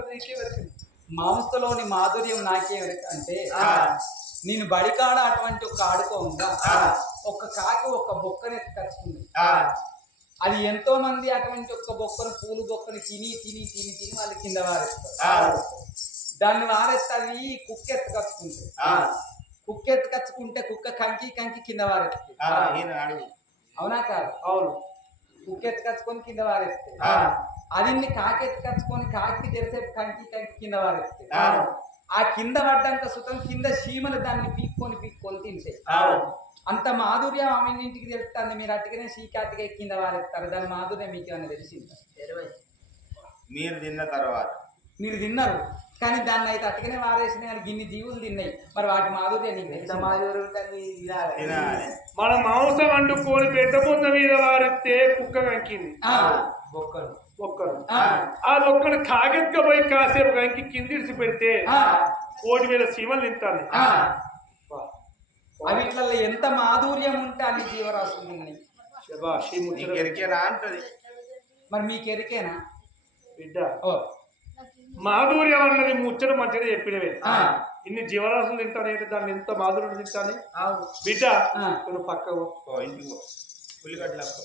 నీకే మాంసలోని మాధుర్యం నాకే అంటే నేను బడికాడ అటువంటి ఒక ఆడుకో ఉందా? ఒక కాకి ఒక బొక్కని ఎత్తుకొచ్చుకుంది. అది ఎంతో మంది అటువంటి ఒక్క బొక్కను పూలు బొక్కను తిని తిని తిని తిని వాళ్ళు కింద వారేస్తారు. దాన్ని వారేస్తే అది కుక్క ఎత్తుకొచ్చుకుంటుంది. కుక్క ఎత్తుకొచ్చుకుంటే కుక్క కంకి కంకి కింద వారేస్తుంది. అవునా కాదు? అవును. కుక్క ఎత్తుకొచ్చుకొని కింద వారేస్తుంది. అది కాకి ఎత్తుకొచ్చుకొని కాకి తెలిసేపు కంకి కంకి కింద వారేస్తుంది ఆ. కింద పడ్డాక సుతం కింద చీమలు దాన్ని పీక్కొని పీక్కొని తింటాయి అంత మాధుర్యం ఆమె ఇంటికి తెలుస్తుంది మీరు అట్టుగానే చీకాటిగా కింద వారేస్తారు దాని మాధుర్యం మీకు ఏమైనా తెలిసిందా మీరు తిన్న తర్వాత. మీరు తిన్నారు. కానీ దాన్ని అయితే అట్టుగానే వారేసిన కానీ గిన్ని జీవులు తిన్నాయి. మరి వాటి మాధుర్యం నీకు ఎంత మాధుర్యం మన మాంసం వండుకొని పెద్ద పొంద మీద వారితే కుక్క కంకింది. బొక్కలు. ఒక్కరు ఆ, ఒక్కడు కాగెత్తుక పోయి కాసేపు కంకి కిందిడిచి పెడితే ఆ, కోటి వేల సీమలు తింటాను ఆ. అవిట్లలో ఎంత మాధుర్యం ఉంటే అన్ని జీవరాశులు తిన్నాయి శభాష్, ఈ ముచ్చట. నీకు ఎరికేనా అంటది. మరి మీకు ఎరికేనా? బిడ్డ ఓ. మాధుర్యం అన్నది ముచ్చట మంచిగా చెప్పినవే. ఆ. ఇన్ని జీవరాశులు తింటాను దాన్ని ఎంత మాధుర్యం తింటాను అవును బిడ్డ. నువ్వు పక్కకు ఇంటికి పో. ఉల్లిగడ్డలకు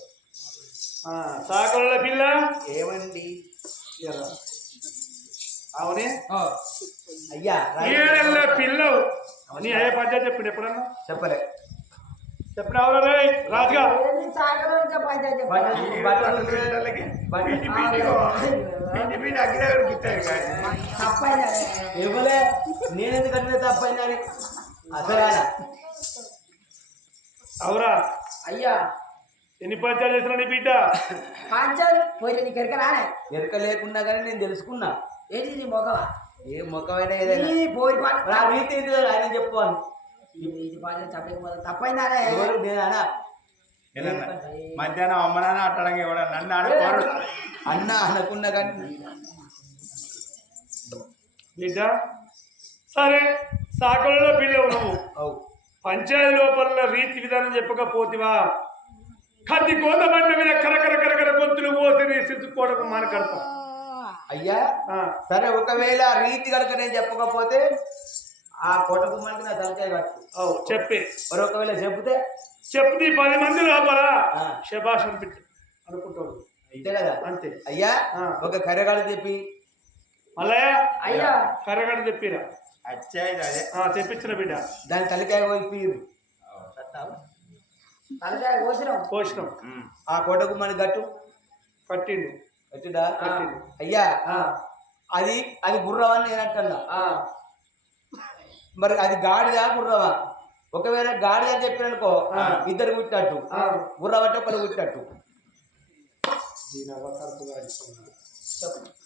సాకల పిల్ల? ఏమండి. అవునే? అయ్యా ఏడెళ్ళ పిల్లవు నీ అయ్యే పంచాయతీ చెప్పిండు ఎప్పుడన్నా? చెప్పలే. చెప్పిన రాజుగా. ఇవ్వలే. నేనెందుకు కట్టిన తప్పైందని అసలు అవురా. అయ్యా. ఎన్ని పంచాయతీ చేసిన నీ బిడ్డ? పాంచాలు పోయి నీకు ఎరకరానే ఎరక లేకున్నా కానీ నేను తెలుసుకున్నా. ఏంటి నీ మొగవా ఏ మొక్కమైనా ఏదైనా. పోయి పాట నా రీతి ఏంటిదో ఆయన చెప్పాను ఇది పాట ఎవరు? నేను? మధ్యాహ్నం అమ్మ నాన్న అట్టడానికి ఎవడ నన్ను ఆడుకోరు అన్న అనకున్నా కానీ. బిడ్డ సరే సాకలలో పిల్లవు నువ్వు. అవు. పంచాయతీ లోపల రీతి విధానం చెప్పకపోతివా? కత్తి కోత బండ మీద కరకర కరకర గొంతులు పోసి సిద్ధుకోవడం మానకడతా అయ్యా సరే ఒకవేళ రీతి కనుక నేను చెప్పకపోతే ఆ కొట్టకు మనకి నా తలకాయ కట్టు. అవు చెప్పే. మరి ఒకవేళ చెబితే? చెప్తే ఈ పది మంది ఆ. శభాష్ అనిపించు అనుకుంటాడు. అంతే కదా? అంతే. అయ్యా ఆ. ఒక కర్రగాడు చెప్పి మల్లయ్య అయ్యా. వచ్చాయి అదే ఆ, తెప్పించిన బిడ్డ. దాని తలకాయ పోయి తలకాయ ఉమ్. ఆ కోటకు మన గట్టు కట్టిండు. వచ్చిందా ఆ. అయ్యా ఆ, అది అది గుర్రవా అని నేను అంటున్నా ఆ, మరి అది గాడిదా గుర్రవా? ఒకవేళ గాడిద అని చెప్పిననుకో ఆ. ఇద్దరు కుట్టినట్టు. ఆ. గుర్రం అంటే ఒకరు కుట్టినట్టు.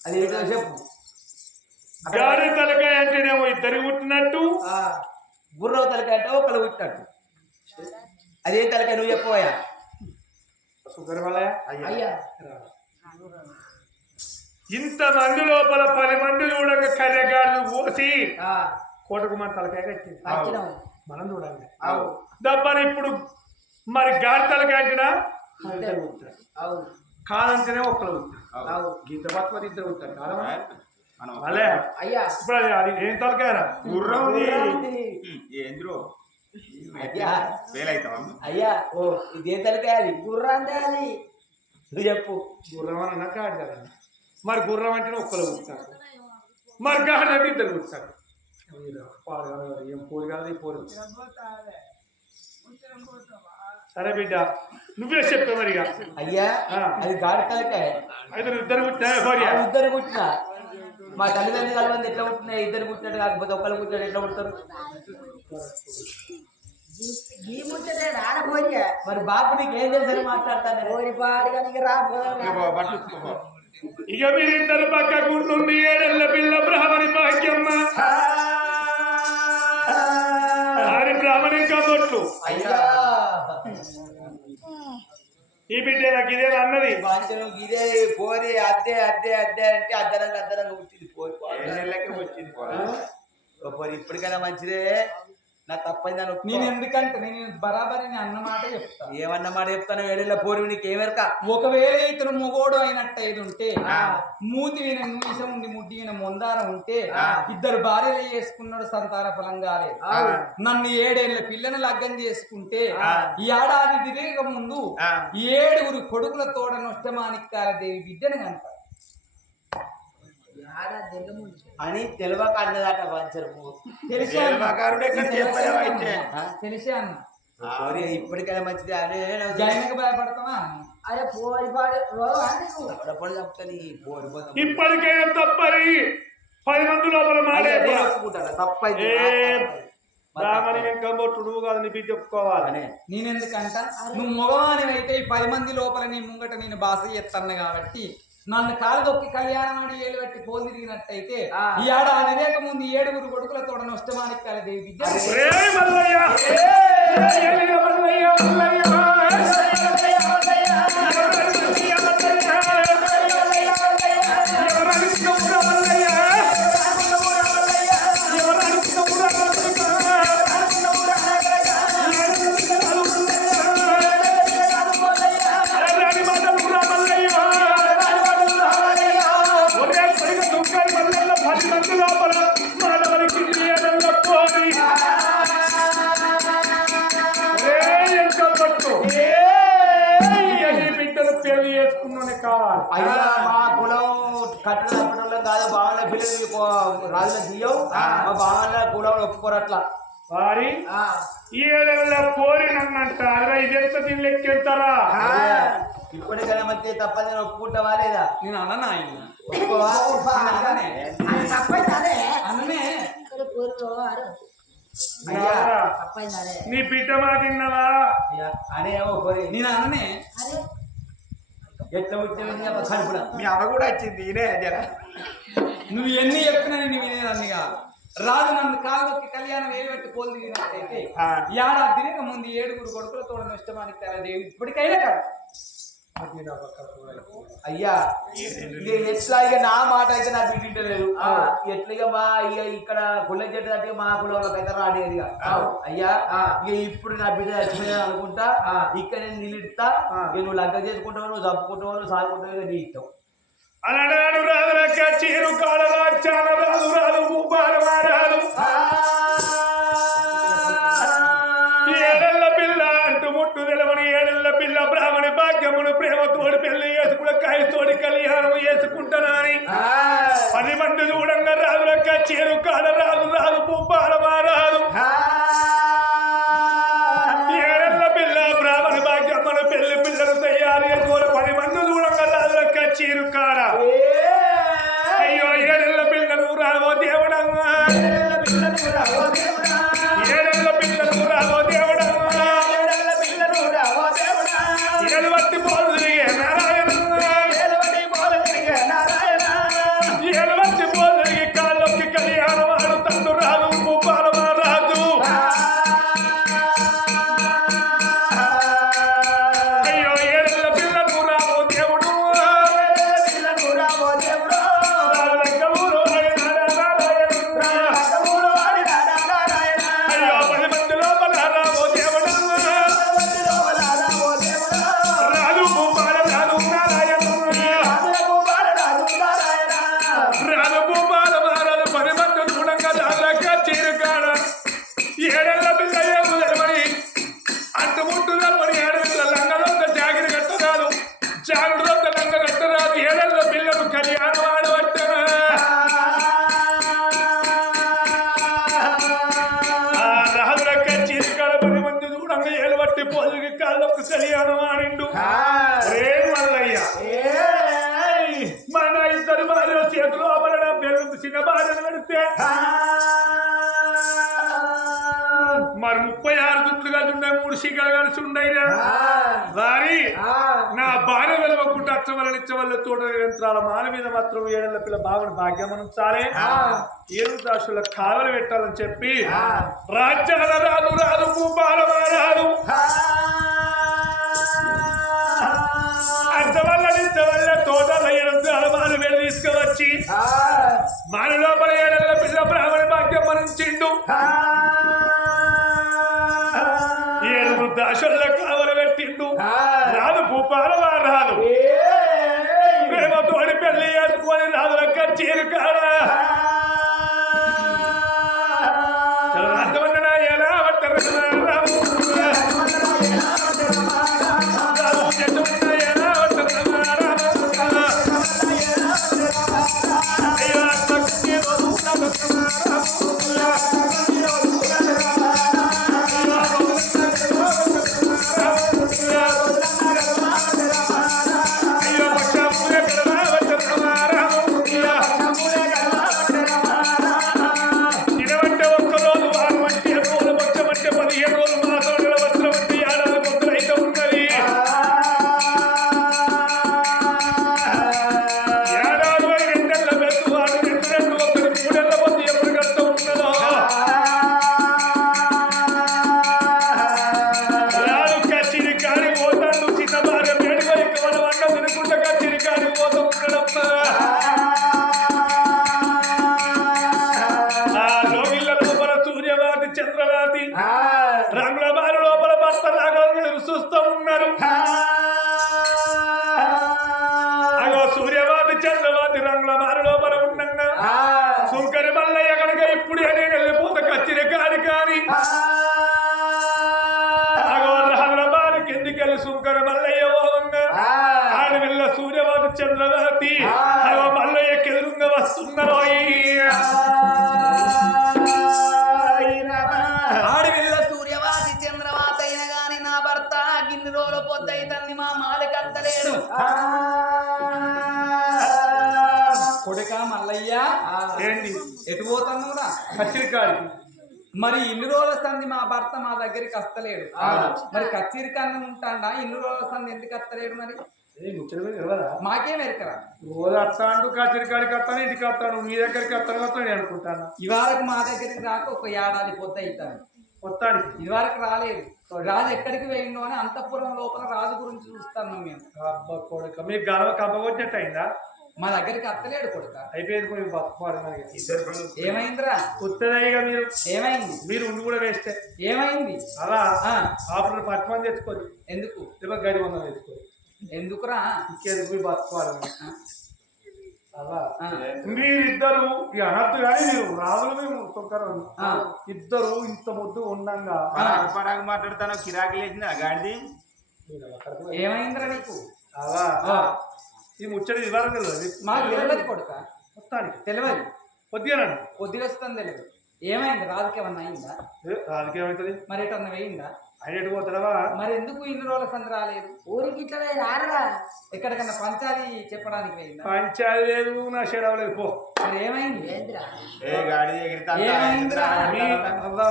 అది ఏంటో చెప్పు. గాడి తలకాయ అంటేనేమో ఇద్దరు పుట్టినట్టు ఆ. గుర్రం తలకాయ అంటే ఒకరు కుట్టినట్టు. అదేం తలకాయ? నువ్వు చెప్పవయ్యా. అయ్యా. ఇంత మంది లోపల పది మంది చూడంగా కర్రెగాళ్ళు పోసి ఆ, కోటకు మన తలకాయ కట్టింది. మనం చూడండి దబ్బని ఇప్పుడు మరి గాడి తలకాయ అంటేనా? కాదంటేనే ఒక్కరు గీత పట్టుకొని ఇద్దరు? మనం మళ్ళీ అయ్యా. ఇప్పుడు అది ఏం తలకాయరా గుర్రం ఏంద్రో? అయ్యా. అయ్యా ఓ ఇదేం తలకాయ అది? గుర్రాందే అది. నువ్వు చెప్పు. గుర్రం అని అన్నా గాడి కదా. మరి గుర్రం అంటేనే ఒక్కరు పుట్టారు మరి గాడి అంటే ఇద్దరు పుట్టారు ఏం పోరు కాదు పోరు. సరే బిడ్డ నువ్వే చెప్పే మరి. అయ్యా. అది గాడి తలకాయ. అయితే ఇద్దరు పుట్టినా? ఇద్దరు పుట్టిన. మా తల్లిదండ్రులు కలవంది ఎట్లా పుట్టినాయి? ఇద్దరు పుట్టినట్టు కాకపోతే ఒకళ్ళు పుట్టినట్టు ఎట్లా రానపోయి మరి బాబు నీకు ఏం తెలుసు అని మాట్లాడతాను. ఇక మీరిద్దరు పక్కకు నుండి ఏడెళ్ళ పిల్ల బ్రాహ్మణి భాగ్యమ్మ. బ్రాహ్మణి అయ్యా. ఈ బిడ్డ నాకు ఇదే అన్నది. బాధ్యను ఇదే పోరి అద్దే అద్దే అద్దే అంటే అద్దరంగా అద్దరంగా పుట్టింది పోయి వచ్చింది. పోరి ఇప్పటికైనా మంచిదే. నా తప్పైందని ఒప్పుకో. నేను ఎందుకంటే నేను బరాబరి నేను అన్న మాట చెప్తా. ఏమన్నా మాట చెప్తాను ఏడేళ్ళ పోరు నీకు ఏమెరక ఒకవేళ ఇతను మొగోడు అయినట్టు ఇది ఉంటే మూతి విన మీసం ఉండి ముడ్డి విన మొందారం ఉంటే ఇద్దరు భార్యలు చేసుకున్నాడు సంతాన ఫలం కాలేదు. నన్ను ఏడేళ్ళ పిల్లని లగ్గం చేసుకుంటే ఈ ఏడాది తిరిగక ముందు ఏడుగురు కొడుకుల తోడ నొష్టమానిక్కాల దేవి బిడ్డను కనుక అని తెలియక అన్నదాట వంచరు తెలిసే అన్న. ఇప్పటికైనా మంచిది జైనకు? అరే పోతాం. ఇప్పటికైనా తప్పని పది మంది లోపల మాడే. తప్పైంది ఏ నా తప్పైంది. మా రామని తప్పైంది. వెంకమ్మొట్టు నువ్వు కాదు నీ బిడ్డ చెప్పుకోవాలి అనే నేనెందుకంట నువ్వు మగవాని అయితే ఈ పది మంది లోపల నీ ముంగట నేను బాస ఎత్తన్న కాబట్టి నన్ను కాలు దొక్కి కళ్యాణం ఆడి ఏలు పెట్టి పోలు తిరిగినట్టయితే ఆ. ఈ ఏడాది లేక ముందు ఏడుగురు కొడుకులతో నష్టమానికి కాల అట్లా. వారి ఏడెళ్ళ పోరి నన్నంట అరవై ఇదెంత దీన్ని లెక్కెళ్తారా తప్పని నేను ఒప్పుకుంటావా లేదా? నేను అన్న ఆయన ఒప్పుకోవా? నేను అననే. అరే నీ బిడ్డ అయ్యా అనేమో పోరి. నేను అననే. ఎట్లా కడుపున? మీ అవ కూడా వచ్చింది జర. నువ్వు ఎన్ని చెప్పినా నేను వినేదాన్ని కాదు. రాజు నన్ను కాలు దొక్కి కళ్యాణం ఏలు పెట్టి పోలు. ఈ ఏడాది ముందు ఏడుగురు కొడుకులతో నష్టమానికి కాల దేవి ఇప్పటికైనా కాదు. అయ్యా ఎట్లా ఇక నా మాట అయితే నా బిడ్డ వింటలేదు ఎట్లా మా ఇక ఇక్కడ కులం చెట్టు అంటే మా కులంలోకి అయితే రాడేది. అయ్యా ఇక ఇప్పుడు నా బిడ్డ చచ్చిపోయినా అనుకుంటా ఇక్కడ నేను నిలుస్తా ఇక నువ్వు లగ్గ చేసుకుంటావు నువ్వు చంపుకుంటావు నువ్వు సాగుకుంటావు నీ ఇష్టం. అలనాడు రాదులక చీరు కాడలా చాల రాదు రాదు భూపాల మారాదు ఏడెళ్ళ పిల్ల అంటూ ముట్టు తెలవని ఏడెళ్ళ పిల్ల బ్రాహ్మణి భాగ్యమును ప్రేమతోడి పెళ్ళి చేసుకున్న కాయతోడి కళ్యాణం చేసుకుంటానని పది మంది చూడంగా రాదులక చీరు కాడ రాదు రాదు భూపాల మారాదు యంత్రాల మాల మీద మాత్రం ఏడేళ్ళ పిల్ల బాగుని భాగ్యం ఉంచాలి ఏడు దాసుల కాలువలు పెట్టాలని చెప్పి రాజ్యాల రాదు రాదు భూపాలమా రాదు తీసుకువచ్చి మన లోపల ఏడేళ్ళ పిల్ల బ్రాహ్మణ భాగ్యం మరించిండు ఏడు దాసుల కావలు పెట్టిండు. రాదు భూపాల కాడా అర్థమన్నా పోతున్నావురా కచ్చిన కాడికి మరి ఇన్ని రోజుల సంది మా భర్త మా దగ్గరికి వస్తలేడు. మరి కచ్చిరి కన్ను ఉంటాడా? ఇన్ని రోజుల సంది ఎందుకు వస్తలేడు మరి? మాకేం ఎరకరా? రోజు వస్తాడు కచేరి కాడికి వస్తాను ఇంటికి వస్తాను మీ దగ్గరికి వస్తాను వస్తాను నేను అనుకుంటాను. ఇవాళకు మా దగ్గరికి రాక ఒక ఏడాది పొద్దు అవుతాను మొత్తానికి? ఇదివరకు రాలేదు. రాజు ఎక్కడికి వెళ్ళిండో అని అంతఃపురం లోపల రాజు గురించి చూస్తాను మేము. కొడుక మీకు గడవ కప్పగొట్టినట్టు అయిందా? మా దగ్గరికి అత్తలేడు కొడుక. అయిపోయింది మీరు బతుకోవాలి మరి ఏమైందిరా? ఉత్తదయ్యగా మీరు. ఏమైంది? మీరు ఉండి కూడా వేస్తే ఏమైంది? అలా ఆ, ఆపరేట్ పట్టి మంది తెచ్చుకోరు ఎందుకు? లేకపోతే గడి వందలు తెచ్చుకోరు ఎందుకురా? ఇంకేది పోయి బతుకోవాలి మీరిద్దరు ఇక అనద్దు కానీ మీరు రాజులు మేము తొక్కరు. ఆ. ఇద్దరు ఇంత ముద్దు ఉండంగా. పరాగు మాట్లాడతాను కిరాకి లేచిన గాడిది? ఏమైందిరా నీకు? అలా. ఆ, ఈ ముచ్చడి వివరం తెలియదు మాకు తెలియదు కొడుక. మొత్తానికి. తెలియదు కొద్దిగానండి కొద్దిగా వస్తుంది తెలియదు ఏమైంది? రాజుకి ఏమన్నా అయిందా? రాజకీయం అవుతుంది. మరి ఎటన్నా వేయిందా? ఆయన ఎటు పోతారా మరి ఎందుకు ఇన్ని రోజుల సంది రాలేదు? ఊరికి ఇట్లా రారా? ఎక్కడికన్నా పంచాలి చెప్పడానికి వేయిందా? పంచాయతీ లేదు నా చెడవలేదు పో. మరి ఏమైంది?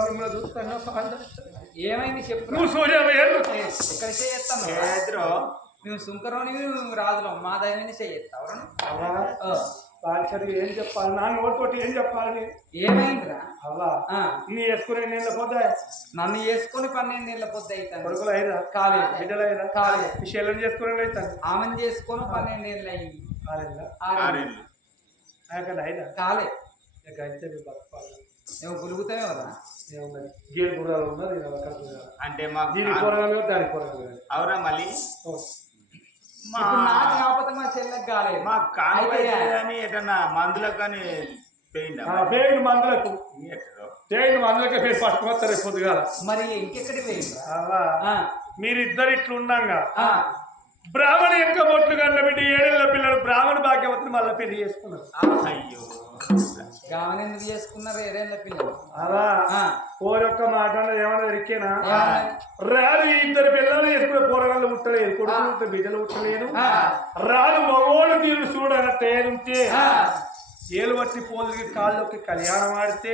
మిమ్మల్ని చూస్తాను ఏమైంది చెప్పు. నువ్వు సూర్య ఎక్కడ చేస్తాను మేము సుంకరోని రాజులం మా దగ్గర చేస్తావు పాంచాలి ఏం చెప్పాలి? నా నోటితోటి ఏం చెప్పాలి ఏమైందిరా? అవ్వా ఆ, నీ వేసుకునే నీళ్ళ పోతా నన్ను వేసుకొని పన్నెండేళ్ళ పొద్దు అవుతాను కొడుకులు అయినా కాలేదు. బిడ్డలు అయినా కాలేదు. శైలం చేసుకునే అవుతాను ఆమెను చేసుకొని అయింది. ఆరేళ్ళ? ఆరేళ్ళు. అక్కడ అయినా కాలే. ఇక మీ బతకాలి గులుగుతావే కదా గేలు గుర్రాలు గుర్రాలు. అంటే మాకు దీని కూరగాయలు దాని కూరగాయలు. అవురా మళ్ళీ? మా ఇప్పుడు నాకు కాకపోతే మా చెల్లెకి కాలేదు మా కాలు అయితే కానీ ఎటన్నా మందులకు కానీ పేరు మందులకు? పేరు మందులకే పేరు పట్టుకొస్తారు పొద్దుగాల. మరి ఇంకెక్కడికి ఆ, మీరిద్దరు ఇట్లా ఉండంగా ఆ, బ్రాహ్మణ ఎంక బొట్లు కన్న బిడ్డ ఏడేళ్ళ పిల్లలు బ్రాహ్మణ భాగ్యవతిని మళ్ళీ పెళ్ళి చేసుకున్నారు అయ్యో. ఎందుకు చేసుకున్నారు? ఏడేళ్ళ పిల్లలు అలా ఆ, ఓరొక్క మాట ఏమన్నా దొరికేనా? రాదు ఇద్దరు పిల్లలు చేసుకునే పోరగాళ్ళు పుట్టలేదు కొడుకు బిడ్డలు పుట్టలేదు ఆ, రాదు మగోడు తీరు చూడనట్టు ఆ, ఏలు బట్టి పోలికి కాళ్ళకి కళ్యాణం ఆడితే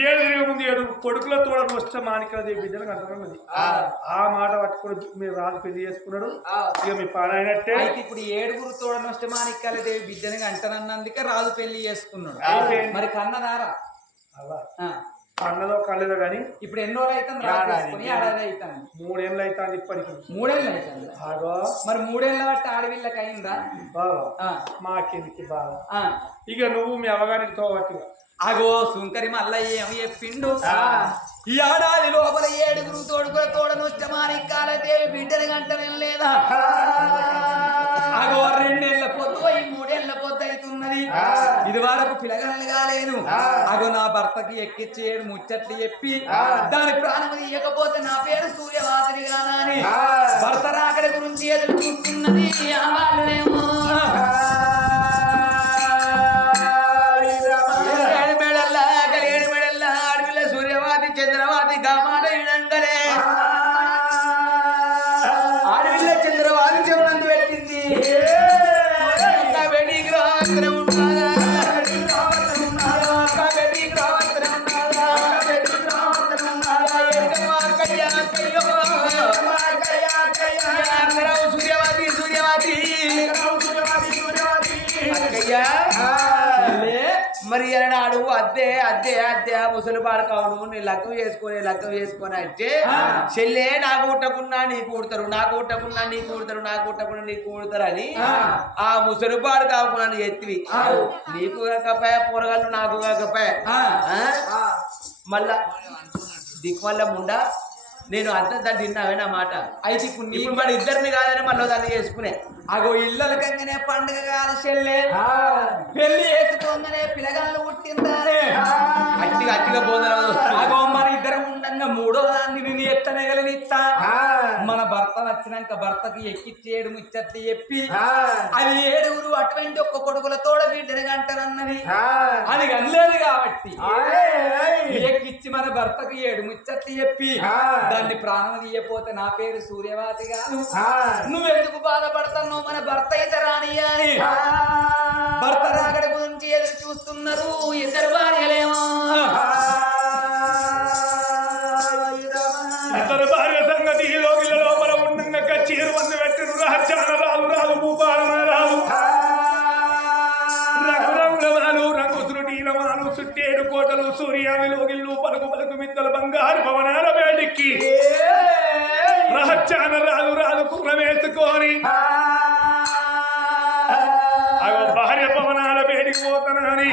ఏడు తిరిగి ముందు ఏడు కొడుకుల తోడ వస్తే మాణిక్యదేవి బిడ్డలు కట్టుకున్నది ఆ. మాట పట్టుకుని మీరు రాజు పెళ్ళి చేసుకున్నాడు. ఇక మీ పాడైనట్టే అయితే ఇప్పుడు ఏడుగురు తోడ నష్టమానిక్కాల దేవి బిడ్డని అంటనన్నందుకే రాజు పెళ్ళి చేసుకున్నాడు. మరి కన్నదారా అలా. ఆ, అన్నదో కళ్ళదో కానీ ఇప్పుడు ఎన్ని రోజులు అవుతుంది? ఏడాది. మూడేళ్ళు అవుతుంది ఇప్పటికి. మూడేళ్ళు అవుతుంది. ఆగో మరి మూడేళ్ళ బట్టి ఆడవిళ్ళకి అయిందా? బాగా. ఆ, మాకెందుకు బాగా? ఆ. ఇక నువ్వు మీ అవగారికి తోబట్టిగా అగో సుంకరి మల్లయ్య ఏమి చెప్పిండు? ఈ ఏడాది లోపల ఏడుగురు తోడుకుల తోడ నష్టమానిక్కాల దేవి బిడ్డని గంటనే లేదా అగో రెండేళ్ళ పొద్దు ఇది వరకు పిలగనలు కాలేను అగో నా భర్తకి ఎక్కిచ్చేయడు ముచ్చట్లు చెప్పి దాని ప్రాణం ఇయ్యకపోతే నా పేరు సూర్యవాసిని కాదా అని భర్త రాకడ గురించి ఎదురు చూస్తున్నది ఆ. మరి నాడు అద్దే అద్దే అద్దే ముసలి పాడు కావును నీ లగ్గం చేసుకొని లగ్గం చేసుకొని అంటే చెల్లే నాకు ఉట్టకున్నా నీకు కూడతారు నాకు ఉట్టకున్నా నీకు కూడతారు నాకు ఉట్టకున్నా నీకు కూడతారు అని ఆ. ముసలి పాడు కాకుండా నీ ఎత్తివి నీకు కాకపోయా కూరగాయలు నాకు కాకపోయా. మళ్ళా దిక్కువల్ల ముండా నేను అంత దాన్ని తిన్నావే నా మాట. అయితే ఇప్పుడు నీ ఇప్పుడు మన ఇద్దరిని కాదని మళ్ళీ దాన్ని చేసుకునే. అగో ఇళ్ళల కంగానే పండుగ కాదు చెల్లె. పెళ్ళి చేసుకోగానే పిల్లగాళ్ళు పుట్టిందారే. అట్టిగా అట్టిగా పోదరు అగో మన ఇద్దరం ఉండంగా మూడో దాన్ని నేను ఎత్తనగలనిస్తా. మన భర్త వచ్చినాక భర్తకి ఎక్కిచ్చేడు ముచ్చట్లు చెప్పి అది ఏడుగురు అటువంటి ఒక్క కొడుకుల తోడ బిడ్డని అంటారన్నది అది అనలేదు కాబట్టి ఎక్కిచ్చి మన భర్తకి ఏడు ముచ్చట్లు చెప్పి దాన్ని ప్రాణం తీయపోతే నా పేరు సూర్యవాతి కాదు. నువ్వెందుకు బాధపడతావు మన భర్త అయితే రాని అని భర్త రాకడ గురించి ఎదురు చూస్తున్నారు ఇద్దరు భార్యలేమో. ఇతర భార్య సంగతి ఈ లోగిల లోపల ఉండంగా కచ్చీరు మంది పెట్టిరు రహస్యాన రాలు రాదు భూపాలన రాదు రంగురంగులమాలు రంగు శృటీలమాలు సుట్టేడు కోటలు సూర్యాని లోగిళ్ళు పలుకు పలుకు మిద్దలు బంగారు భవనాల వేడికి. రహస్యాన రాలు రాలు కుర్ర వేసుకొని. అగో భార్య భవనాల వేడికి పోతనని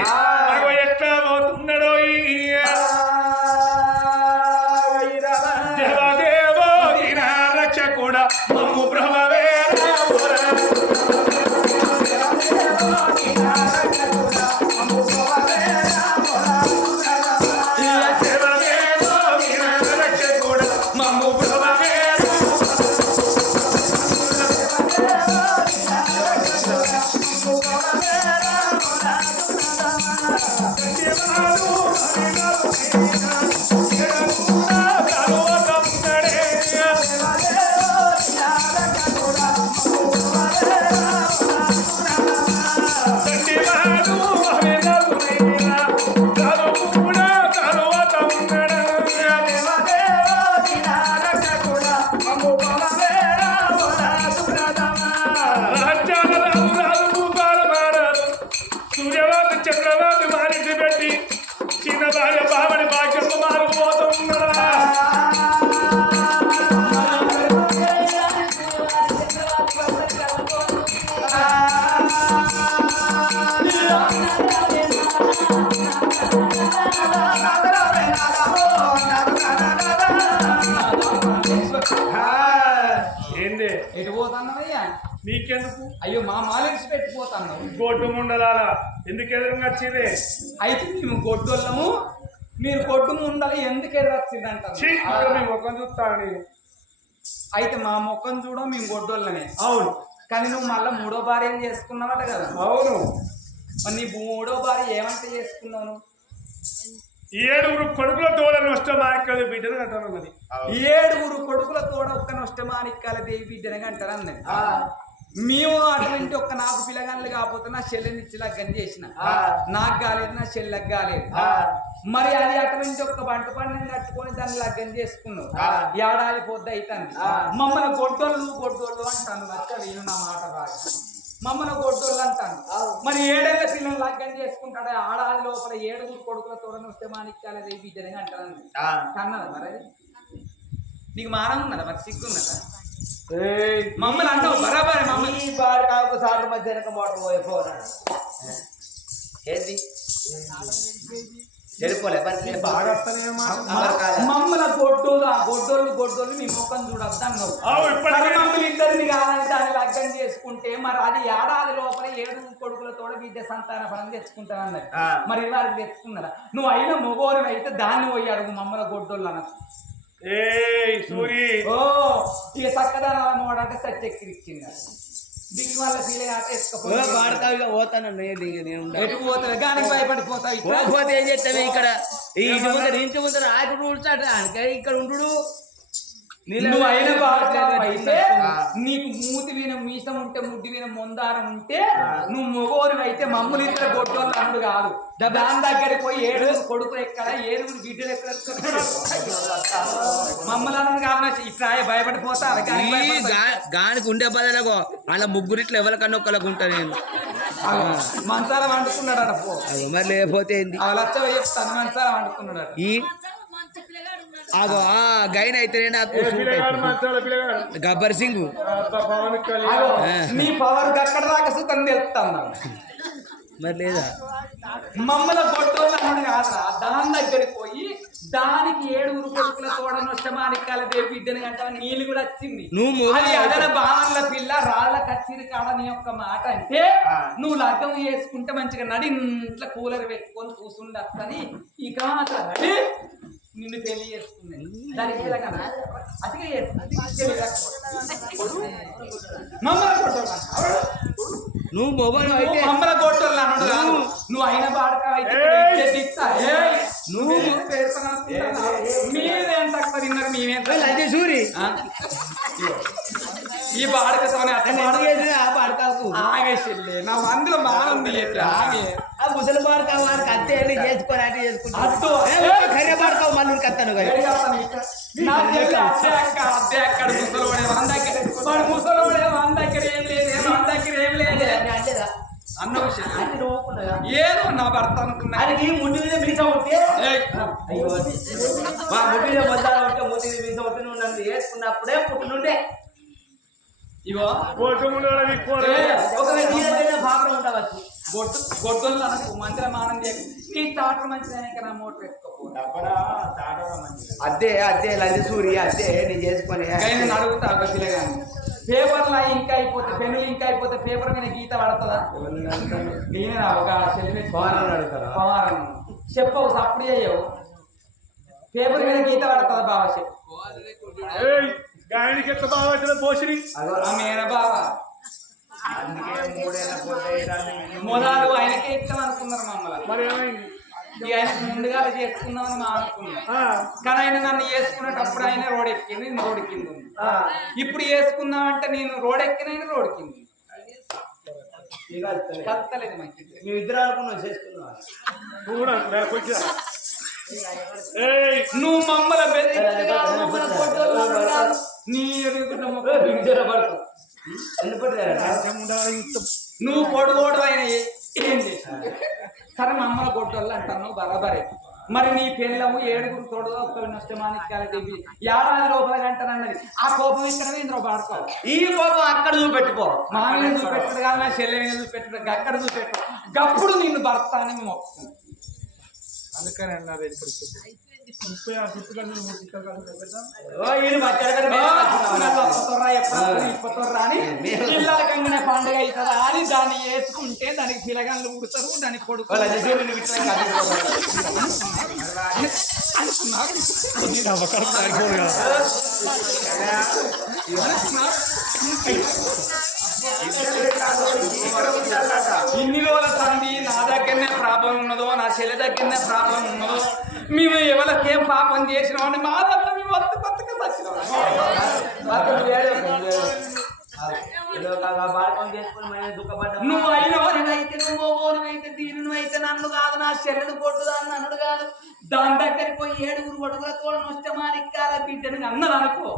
గొడ్డు ముండలాల ఎందుకు ఎదురుగా వచ్చిందే అయితే మేము గొడ్డోళ్ళము మీరు గొడ్డు ముందర ఎందుకు ఎదురొచ్చిందంటారు చీ ఇక్కడ మీ ముఖం చూస్తాను అయితే మా ముఖం చూడ మేము గొడ్డోళ్ళమే అవును. కానీ నువ్వు మళ్ళీ మూడో భార్య ఏం చేసుకున్నావట కదా. అవును. మరి నీ మూడో భార్య ఏమంటే చేసుకున్నావు? ఏడుగురు కొడుకుల తోడ నష్టం మాయక్కలు బిడ్డను అది ఏడుగురు కొడుకుల తోడ ఒక్క నష్టమానిక్కాల దేవి బిడ్డనగా అంటారు అన్నది. మేము అటువంటి ఒక్క నాకు పిల్లగాళ్ళు కాకపోతే నా చెల్లెనిచ్చి లగ్గం చేసిన. నాకు కాలేదు నా చెల్లెకి కాలేదు. మరి అది అటువంటి ఒక్క పంట పండుగ కట్టుకొని దాన్ని లగ్గం చేసుకున్నావు. ఏడాది పొద్దు అవుతుంది మమ్మల్ని గొడ్డోళ్ళు గొడ్డోళ్ళు అంటాను వచ్చా వీళ్ళు నా మాట బాగా మమ్మల్ని గొడ్డోళ్ళు అంటాను. మరి ఏడేళ్ళ పిల్లలు లగ్గం చేసుకుంటాడు ఆడాది లోపల ఏడుగురు కొడుకుల తోడని వస్తే మాణిక్యాల దేవి బిడ్డనగా అంటారు కన్నదా మరి? నీకు మానం ఉన్నదా? మరి సిగ్గు ఉన్నదా? మమ్మల్ని అంటావు బరాబరే మమ్మల్ని. ఈ బాడు కాకు సాటు మధ్య వెనక మోటార్ పోయే పోరా ఏంది? చెడిపోలే గొడ్డోళ్ళు ఆ గొడ్డోళ్ళు గొడ్డోళ్ళు మీ ముఖం చూడొద్దు అన్నావు మమ్మల్ని ఇద్దరిని కాదని దాన్ని లగ్గం చేసుకుంటే మరి అది ఏడాది లోపల ఏడు కొడుకులతో బిడ్డ సంతాన ఫలం తెచ్చుకుంటానన్నది ఆ. మరి వారికి తెచ్చుకున్నారా? నువ్వు అయిన మొగోని అయితే దాన్ని పోయి అడుగు మమ్మల్ని గొడ్డోళ్ళు అన్న ఏయ్ సూరి. ఓ సచ్చెక్కిరిచ్చింది దిక్కు వల్ల ఫీల్ కాక ఎత్తుకపోతే బాడకావిగా పోతాను నేను నేను ఉండా. ఎటు పోతావు? గానికి భయపడిపోతావు. పోకపోతే ఏం చేస్తావు ఇక్కడ? ఈ ఇంటి ముందర ఇంటి ముందర అనక ఇక్కడ ఉండు నువ్వు అయిన అయితే నీకు మూతి వీన మీసం ఉంటే ముడ్డి వీన మొందారం ఉంటే నువ్వు మొగోరు అయితే మమ్మల్ని ఇద్దరు గొడ్డోళ్ళు కాదు. దాని దగ్గరికి పోయి ఏడుగురు కొడుకులు ఎక్కడ? ఏడుగురు బిడ్డలు ఎక్కడ? మమ్మల్ని అన్నది కాదు ఇట్లా భయపడిపోతారు. గానికి ఉండే బదలగో అలా ముగ్గురిట్లు ఎవరికన్నా ఒక్కరికి ఉంటా నేను. మంచాల వండుకున్నాడు అగో మరి లేకపోతే లచ్చ చెప్తాను మంచాల వండుకున్నాడు ఈ అగో ఆ. గైన్ అయితే నాకు ఏ పిల్లగాడు మంచాల పిల్లగాడు. గబ్బర్ సింగ్. నీ పవర్ అక్కడ దాకా సుతం తెలుస్తాను మరి లేదా? మమ్మల కాదురా. దాని దగ్గరికి పోయి దానికి ఏడుగురు కొడుకుల తోడ నొష్టమానికాల దేవి బిడ్డని గంట నీళ్ళు కూడా వచ్చింది. నువ్వు అది అదన బాణల పిల్ల రాళ్ళ కచ్చిరి కాడ నీ యొక్క మాట అంటే నువ్వు లగ్గం చేసుకుంటే మంచిగా నడి ఇంట్లో కూలర్ పెట్టుకొని కూసుండని ఇక నిన్ను పెళ్ళి చేసుకుంది దానికి ఏ రకం? అతిగా. నువ్వు మొగను అయితే మమ్మల గొడ్డోళ్ళు అన్నాడు కాదు. నువ్వు అయిన బాడక అయితే! నువ్వు? మీరేం తక్కువ తిన్నారు మేమేం? లంచ సూరి? ఈ బాడకతోనే అట్ట చేసిన ఆ పడతాకు ఆగేసిల్లే నా అందులో బాగుంది ఎట్లా ఆగే ఆ ముసలి బాడక వాడికి అత్తే వెళ్ళి చేసుకొని అంటే చేసుకుంటా అద్దు. కర్రె బాడక మళ్ళీ కత్తాను కదా నా చెల్లి అద్దే అక్క, అద్దే అక్కడ ముసలోడే మన దగ్గర వాడు ముసలోడే మన దగ్గర ఏం లేదు మన దగ్గర ఏం లేదు. అన్న విషయం. ఏదో నా భర్త అనుకున్నా. ముందు మీద మీసా ఉంటే? ఏయ్! అయ్యో మీద మీద మీసా ఉంటే నువ్వు నన్ను వేసుకున్నప్పుడే పుట్టినుండే. ఇగో. కోటములో విక్కోడు ఏయ్! ఒకవేళ నీ దగ్గర పాపం ఉండవచ్చు. గొడ్డు గొడ్డలు అనకు మందిర మానం చేయకు నీ తాటర్ మంచిదానిక నా మోటర్ ఎత్తుకోపో డబ్బరా తాటరా మంచిది అద్దే అద్దే లంచ సూరి అద్దే నేను చేసుకొని నేను అడుగుతా ఒక పిల్లగాని పేపర్లో ఇంకా అయిపోతే పెన్నులు ఇంకా అయిపోతే పేపర్ మీద గీత పడుతుందా? నేనే ఒక చెల్లి పవారని అడుగుతారా? పవారని. చెప్పవు సప్పుడు చేయవు పేపర్ మీద గీత పడుతుందా బావ చెప్పు. ఏయ్! గాయనికి ఎంత బాగా వచ్చిన పోషిని ఆ మేన బావ అందుకే మూడేళ్ళ పొద్దు మొదలు ఆయనకే ఇష్టం అనుకున్నారు మమ్మల్ని మరి ఏమైంది ఆయన ముందుగా చేసుకుందామని మా అనుకున్నాం ఆ, కానీ ఆయన నన్ను చేసుకునేటప్పుడు ఆయన రోడ్ ఎక్కింది నేను రోడ్ కింద ఉంది. ఆ. ఇప్పుడు చేసుకుందాం అంటే నేను రోడ్ ఎక్కిన ఆయన రోడ్ కింద ఉంది. కలతలేదు మంచిది మీ ఇద్దరు అనుకున్నావు చేసుకున్నావు నువ్వు కూడా నువ్వు. నీ ఎదుగుతున్న పొడుగోడు ఆయన ఏం చేసినావు సరే మమ్మల కొట్టోళ్ళు అంటున్నావు బరాబరే. మరి నీ పెళ్ళము ఏడుగురు తోడు ఒక నష్టమానిక్యాల దేవి ఏడాది లోపల గంటనన్నది ఆ కోపం ఇక్కడ ఇంద్ర పాడుకో ఈ కోపం అక్కడ చూపెట్టుకో. మా మీద చూపెట్టడు కాదు నా చెల్లె మీద చూపెట్టడు అక్కడ చూపెట్టడు గప్పుడు నిన్ను భర్త అని మేము ఒప్పుకుంటాం అందుకని అన్నారు ఇప్పుడు ముప్పై ఆరు నేను మూడు గుర్తులు పిల్లల పండుగ అవుతుందా అని దాన్ని వేసుకుంటే దానికి పిల్లగాళ్ళు పుడతారు దానికి కొడుకు ఇన్ని రోజుల తండ్రి నా దగ్గరనే ప్రాబ్లం ఉన్నదో నా చెల్లె దగ్గరనే ప్రాబ్లం ఉన్నదో మేము ఎవరికేం పాపం చేసినామని మా దగ్గర మేము వత్త కొత్తగా నువ్వు అయినవారినైతే నువ్వు ఓనివైతే దీనివైతే నన్ను కాదు నా చెల్లెడు కొట్టుదాన్ని అన్నుడు కాదు. దాని దగ్గరికి పోయి ఏడుగురు కొడుకులతో నష్టమానిక్కాల బిడ్డని అన్నది అనుకో.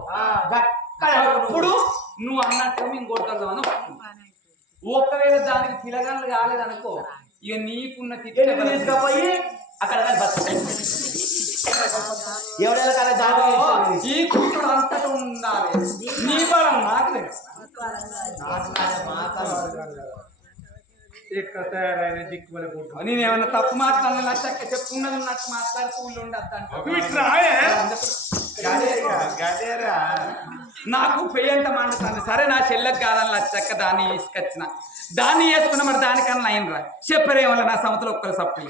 అప్పుడు నువ్వు అన్నట్టు మేము కొట్టదు అని ఒకవేళ దానికి పిలగన్లు కాలేదనుకో ఇక నీకున్న తిట్టే తీసుకపోయి? అక్కడ ఎవరైనా కదా జాతర ఈ కుట్టుడు అంతటా ఉండాలి. నీ బలం నాకు తెలుసు ఎక్కడ తయారైన దిక్కుమల పుట్టు నేను ఏమన్నా తప్పు మాట్లాడిన లచ్చక్క చెప్పుకున్నది ఉన్నట్టు మాట్లాడుతూ ఉండద్దు నాకు పెయ్యంత మండుతుంది. సరే నా చెల్లెకి కాదని లచ్చక్క దాన్ని తీసుకొచ్చిన దాన్ని వేసుకున్న మరి దానికన్నా అయినరా? చెప్పరేమో నా సమతలో ఒక్కరు సప్పు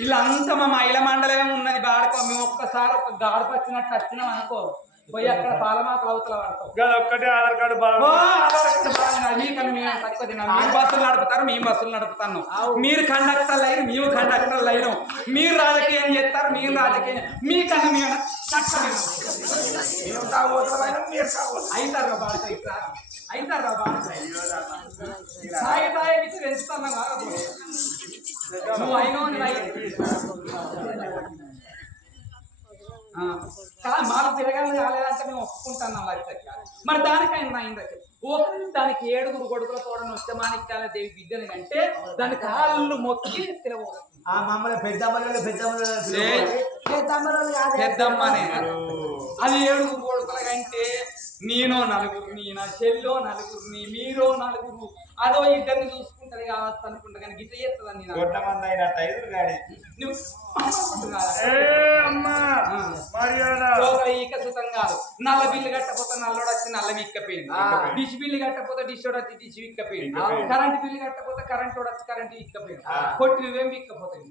ఇలా అంతా మా మహిళ మండలమే ఉన్నది బాడకో? మేము ఒక్కసారి ఒక గాడుపు వచ్చినట్టు వచ్చినాం అనుకో. పోయి అక్కడ పాలమాకలు అవతల ఒక్కటే ఆధార్ కార్డు మేము. మీరు బస్సులు నడుపుతారు మేము బస్సులు నడుపుతాను. మీరు కండక్టర్లు అయిన మేము కండక్టర్లు అయిన మీరు రాజకీయం చేస్తారు మీరు రాజకీయం మీకన్నా మేము తక్కువ తిన్నాం. అవుతారు రా బాగా అవుతారు రా బాగా సాయి సాయి పెంచుతాను నువ్వు అయినో కాదు మాకు తిరగాలని కాలేదంటే మేము ఒప్పుకుంటాను లచ్చక్క మరి దానికైనా అయిందా ఓ దానికి ఏడుగురు కొడుకుల తోడని వస్తే మాణిక్యాల దేవి బిడ్డని అంటే దాని కాళ్ళు మొక్కి తిరగవచ్చు ఆ మమ్మల్ని పెద్దమ్మలు పెద్దమ్మలు పెద్దమ్మలు కాదే. పెద్దమ్మనే అది ఏడుగురు కొడుకుల కంటే నేనో నలుగురిని నా చెల్లో నలుగురిని మీరో నలుగురు. అదో ఇద్దరిని చూసుకుంటది కావచ్చు అనుకుంటా కానీ గిట్ట చేస్తుందని గాడి ఈక సుతం కాదు. నల్ల బిల్లు కట్టపోతే నల్లోడు వచ్చి నల్ల విక్కపోయింది డిష్ బిల్లు కట్టపోతే డిష్ వచ్చి డిష్ విక్కపోయింది కరెంట్ బిల్లు కట్టపోతే కరెంట్ వచ్చి కరెంట్ విక్కపోయింది కొట్టి నువ్వేం విక్కపోతుంది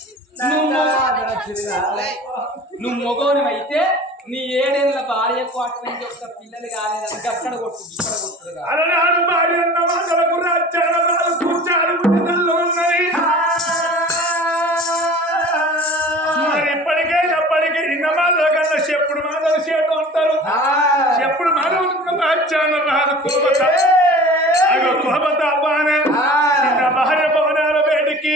నువ్వు మగోని అయితే నీ ఏడేళ్ళ భార్య కోట నుంచి ఒక పిల్లలు కాలేదని అక్కడ కొట్టు ఇక్కడ ఇప్పటికే ఎప్పటికే ఇన్న మాధవ కన్నా చెప్పుడు మాధవ చేయడం అంటారు. చెప్పుడు మాధవ రాజ్యాన రాదు కోపత కోపత అబ్బానే భార్య భవనాల వేడికి